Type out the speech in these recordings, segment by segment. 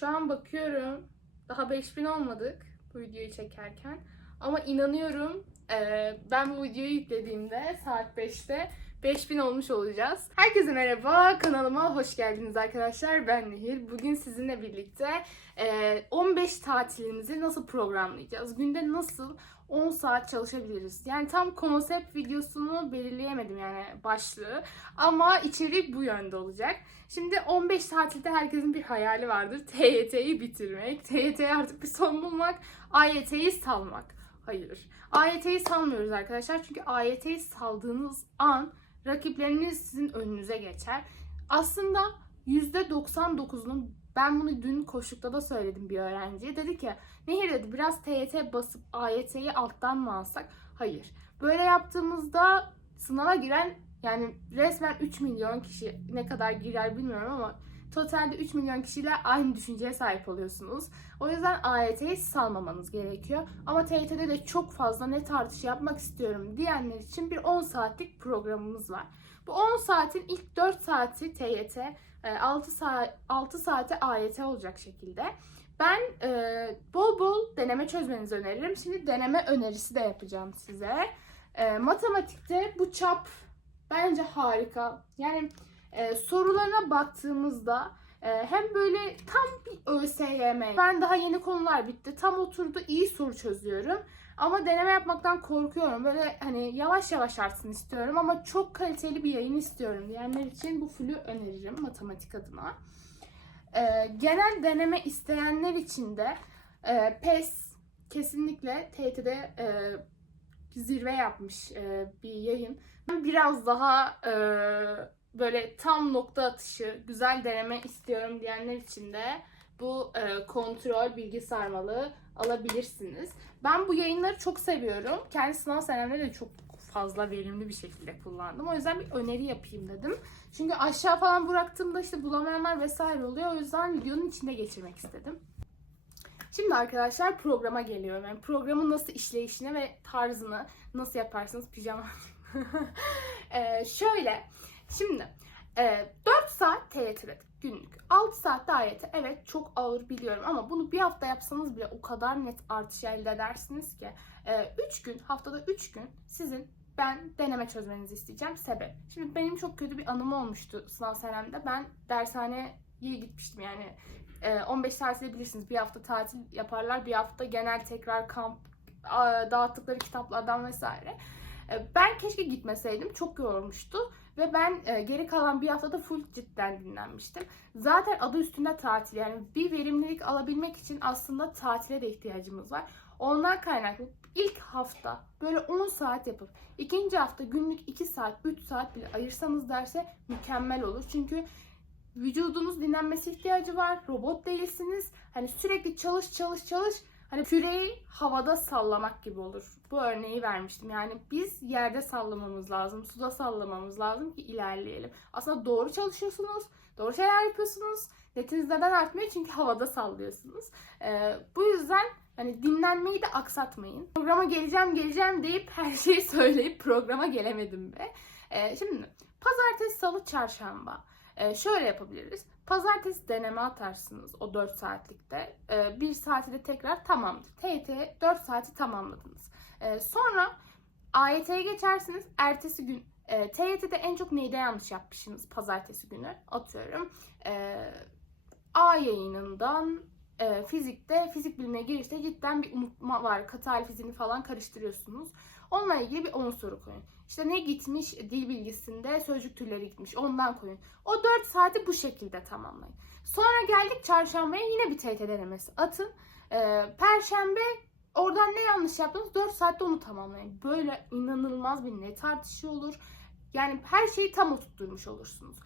Şu an bakıyorum. Daha 5000 olmadık bu videoyu çekerken. Ama inanıyorum ben bu videoyu yüklediğimde saat 5'te 5000 olmuş olacağız. Herkese merhaba, kanalıma hoş geldiniz arkadaşlar. Ben Nehir. Bugün sizinle birlikte eee, 15 tatilimizi nasıl programlayacağız? Günde nasıl 10 saat çalışabiliriz? Yani tam konsept videosunu belirleyemedim yani başlığı. Ama içerik bu yönde olacak. Şimdi 15 tatilde herkesin bir hayali vardır. TYT'yi bitirmek, TYT'ye artık bir son bulmak, AYT'yi salmak. Hayır. AYT'yi salmıyoruz arkadaşlar. Çünkü AYT'yi saldığınız an rakipleriniz sizin önünüze geçer. Aslında %99'unun ben bunu dün koşukta da söyledim bir öğrenciye. Dedi ki Nehir dedi biraz TYT basıp AYT'yi alttan mı alsak? Hayır. Böyle yaptığımızda sınava giren yani resmen 3 milyon kişi ne kadar girer bilmiyorum ama totalde 3 milyon kişiyle aynı düşünceye sahip oluyorsunuz. O yüzden AYT'yi salmamanız gerekiyor. Ama TYT'de de çok fazla net artış yapmak istiyorum diyenler için bir 10 saatlik programımız var. Bu 10 saatin ilk 4 saati TYT, 6 saat 6 saati AYT olacak şekilde. Ben e, bol bol deneme çözmenizi öneririm. Şimdi deneme önerisi de yapacağım size. E, matematikte bu çap bence harika. Yani e, sorularına baktığımızda e, hem böyle tam bir ÖSYM. Ben daha yeni konular bitti. Tam oturdu iyi soru çözüyorum. Ama deneme yapmaktan korkuyorum. Böyle hani yavaş yavaş artsın istiyorum ama çok kaliteli bir yayın istiyorum diyenler için bu full'ü öneririm matematik adına. E, genel deneme isteyenler için de e, PES kesinlikle TYT'de e, zirve yapmış e, bir yayın. Biraz daha e, böyle tam nokta atışı, güzel deneme istiyorum diyenler için de bu e, kontrol bilgi sarmalı alabilirsiniz. Ben bu yayınları çok seviyorum. Kendi sınav senemde de çok fazla verimli bir şekilde kullandım. O yüzden bir öneri yapayım dedim. Çünkü aşağı falan bıraktığımda işte bulamayanlar vesaire oluyor. O yüzden videonun içinde geçirmek istedim. Şimdi arkadaşlar programa geliyorum. Yani programın nasıl işleyişine ve tarzını nasıl yaparsınız pijama. Ee, şöyle. Şimdi e, 4 saat dedik günlük. 6 saat AYT. Evet çok ağır biliyorum ama bunu bir hafta yapsanız bile o kadar net artış elde edersiniz ki. 3 gün haftada 3 gün sizin ben deneme çözmenizi isteyeceğim. Sebep. Şimdi benim çok kötü bir anım olmuştu sınav senemde. Ben dershaneye gitmiştim yani. Ee, 15 tatil bilirsiniz. Bir hafta tatil yaparlar. Bir hafta genel tekrar kamp dağıttıkları kitaplardan vesaire. Ee, Ben keşke gitmeseydim. Çok yormuştu. Ve ben e, geri kalan bir haftada full cidden dinlenmiştim. Zaten adı üstünde tatil. Yani bir verimlilik alabilmek için aslında tatile de ihtiyacımız var. Ondan kaynaklı ilk hafta böyle 10 saat yapıp ikinci hafta günlük 2 saat 3 saat bile ayırsanız derse mükemmel olur. Çünkü vücudunuz dinlenmesi ihtiyacı var. Robot değilsiniz. Hani sürekli çalış çalış çalış. Hani küreyi havada sallamak gibi olur. Bu örneği vermiştim. Yani biz yerde sallamamız lazım, suda sallamamız lazım ki ilerleyelim. Aslında doğru çalışıyorsunuz, doğru şeyler yapıyorsunuz. Netiniz neden artmıyor? Çünkü havada sallıyorsunuz. Ee, bu yüzden hani dinlenmeyi de aksatmayın. Programa geleceğim geleceğim deyip her şeyi söyleyip programa gelemedim be. Ee, şimdi pazartesi, salı, çarşamba. Ee, şöyle yapabiliriz. Pazartesi deneme atarsınız o 4 saatlikte. Ee, 1 saati de tekrar tamamdır. TYT 4 saati tamamladınız. Ee, sonra AYT'ye geçersiniz. Ertesi gün e, TYT'de en çok neyde yanlış yapmışsınız pazartesi günü? Atıyorum. Ee, A yayınından e, fizikte, fizik bilimine girişte cidden bir unutma var. Katal fiziğini falan karıştırıyorsunuz. Onunla ilgili bir 10 soru koyun. İşte ne gitmiş dil bilgisinde sözcük türleri gitmiş ondan koyun. O 4 saati bu şekilde tamamlayın. Sonra geldik çarşambaya yine bir TYT denemesi atın. Ee, Perşembe oradan ne yanlış yaptınız 4 saatte onu tamamlayın. Böyle inanılmaz bir net artışı olur. Yani her şeyi tam oturtturmuş olursunuz.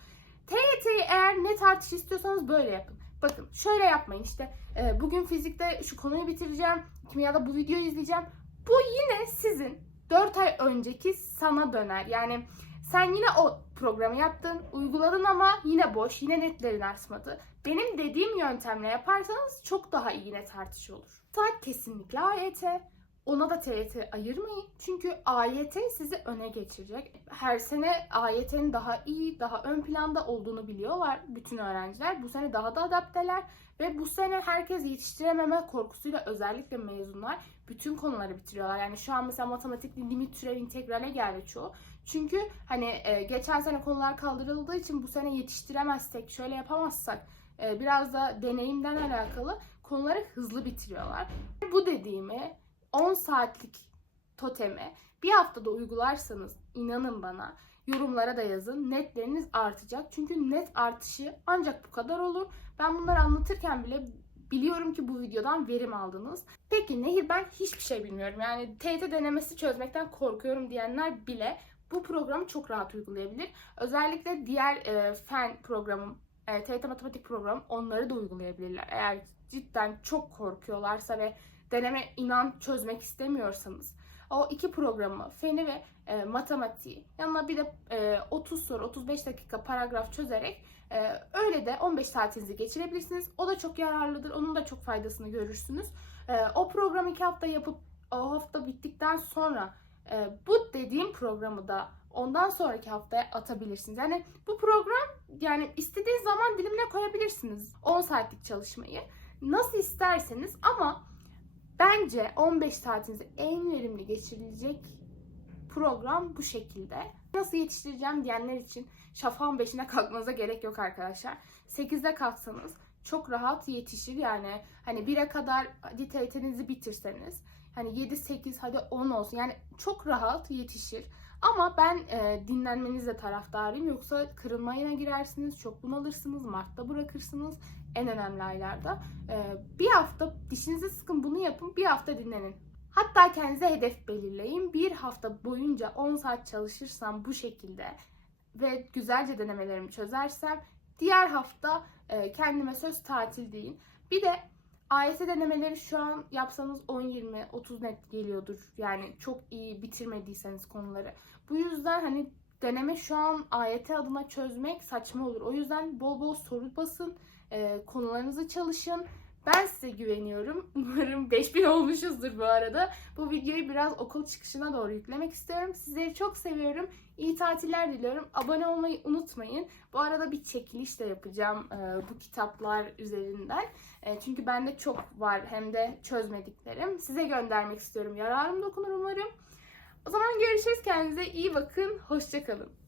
TYT'yi eğer net artış istiyorsanız böyle yapın. Bakın şöyle yapmayın işte e, bugün fizikte şu konuyu bitireceğim, kimyada bu videoyu izleyeceğim. Bu yine sizin 4 ay önceki sana döner. Yani sen yine o programı yaptın, uyguladın ama yine boş, yine netlerin artmadı. Benim dediğim yöntemle yaparsanız çok daha iyi net artış olur. Saat kesinlikle AYT. Ona da TYT ayırmayın. Çünkü AYT sizi öne geçirecek. Her sene AYT'nin daha iyi, daha ön planda olduğunu biliyorlar bütün öğrenciler. Bu sene daha da adapteler ve bu sene herkes yetiştirememe korkusuyla özellikle mezunlar bütün konuları bitiriyorlar. Yani şu an mesela matematik limit türev integrale geldi çoğu. Çünkü hani e, geçen sene konular kaldırıldığı için bu sene yetiştiremezsek, şöyle yapamazsak e, biraz da deneyimden alakalı konuları hızlı bitiriyorlar. Bu dediğimi 10 saatlik totemi bir haftada uygularsanız inanın bana yorumlara da yazın. Netleriniz artacak. Çünkü net artışı ancak bu kadar olur. Ben bunları anlatırken bile biliyorum ki bu videodan verim aldınız. Peki Nehir ben hiçbir şey bilmiyorum. Yani TYT denemesi çözmekten korkuyorum diyenler bile bu programı çok rahat uygulayabilir. Özellikle diğer e, fen programım, e, TYT matematik programım onları da uygulayabilirler. Eğer cidden çok korkuyorlarsa ve deneme inan çözmek istemiyorsanız o iki programı feni ve e, matematiği yanına bir de e, 30 soru 35 dakika paragraf çözerek e, öyle de 15 saatinizi geçirebilirsiniz. O da çok yararlıdır. Onun da çok faydasını görürsünüz. E, o programı iki hafta yapıp o hafta bittikten sonra e, bu dediğim programı da ondan sonraki haftaya atabilirsiniz. Yani bu program yani istediğiniz zaman dilimine koyabilirsiniz 10 saatlik çalışmayı. Nasıl isterseniz ama bence 15 saatinizi en verimli geçirilecek program bu şekilde. Nasıl yetiştireceğim diyenler için şafağın 5'ine kalkmanıza gerek yok arkadaşlar. 8'de kalksanız çok rahat yetişir yani hani 1'e kadar hadi TYT'nizi bitirseniz hani 7 8 hadi 10 olsun yani çok rahat yetişir. Ama ben e, dinlenmenizle taraftarıyım yoksa kırılmayına girersiniz, çok bunalırsınız, Mart'ta bırakırsınız en önemli aylarda. E, bir hafta dişinizi sıkın bunu yapın, bir hafta dinlenin. Hatta kendinize hedef belirleyin. Bir hafta boyunca 10 saat çalışırsam bu şekilde ve güzelce denemelerimi çözersem diğer hafta e, kendime söz tatil deyin. Bir de AYT denemeleri şu an yapsanız 10-20, 30 net geliyordur. Yani çok iyi bitirmediyseniz konuları. Bu yüzden hani deneme şu an AYT adına çözmek saçma olur. O yüzden bol bol soru basın, e, konularınızı çalışın. Ben size güveniyorum. Umarım 5000 olmuşuzdur bu arada. Bu videoyu biraz okul çıkışına doğru yüklemek istiyorum. Sizleri çok seviyorum. İyi tatiller diliyorum. Abone olmayı unutmayın. Bu arada bir çekiliş de yapacağım e, bu kitaplar üzerinden. E, çünkü bende çok var hem de çözmediklerim. Size göndermek istiyorum. Yararım dokunur umarım. O zaman görüşürüz. Kendinize iyi bakın. Hoşçakalın.